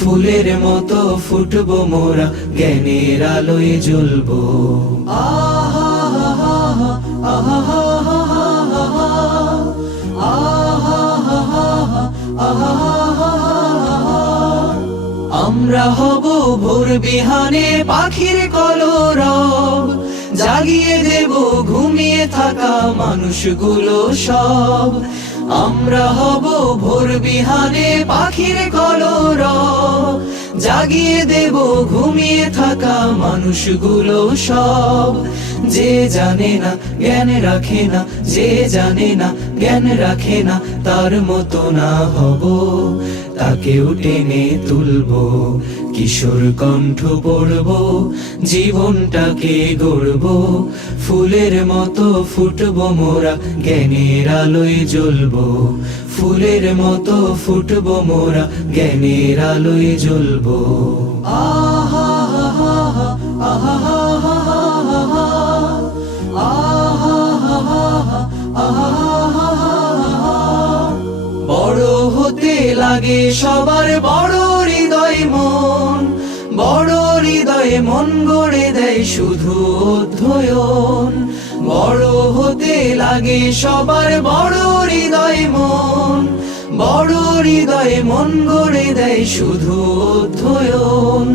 ফুলের মতো ফুটব মোরা, জ্ঞানের আলোয় জ্বলব। আমরা হব ভোর বিহানে পাখির কলরব, জাগিয়ে দেব ঘুমিয়ে থাকা মানুষগুলো সব। আমরা হব ভোর বিহানে পাখির কলরব। জাগিয়ে দেব ঘুমিয়ে থাকা মানুষগুলো সব। যে জানে না, জ্ঞান রাখে না, যে জানে না, জ্ঞান রাখে না, তার মতো না হব। তাকেও টেনে তুলব। কিশোর কণ্ঠ পড়ব জীবনটাকে গড়ব ফুলের মতো ফুটব মোরা জ্ঞানের আলোয় জ্বলব ফুলের মতো ফুটব মোরা জ্ঞানের আলোয় জ্বলব আহা আহা আহা আহা বড় হতে লাগে সবার বড় হৃদয় মন মন গড়ে দেয় শুধু অধ্যয়ন। বড় হতে লাগে সবার বড় হৃদয় মন। বড় হৃদয়ে মন গড়ে দেয় শুধু অধ্যয়ন।